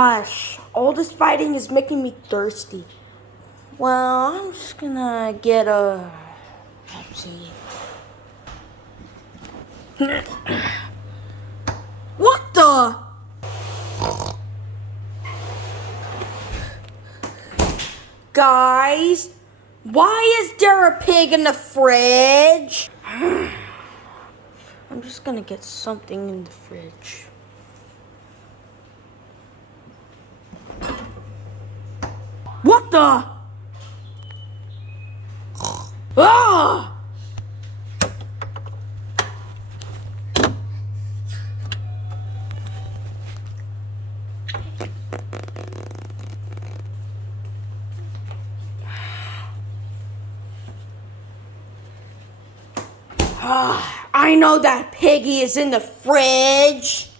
Gosh, all this fighting is making me thirsty. Well, I'm just gonna get a Pepsi. What the? Guys, why is there a pig in the fridge? I'm just gonna get something in the fridge. What the? Ah! I know that piggy is in the fridge.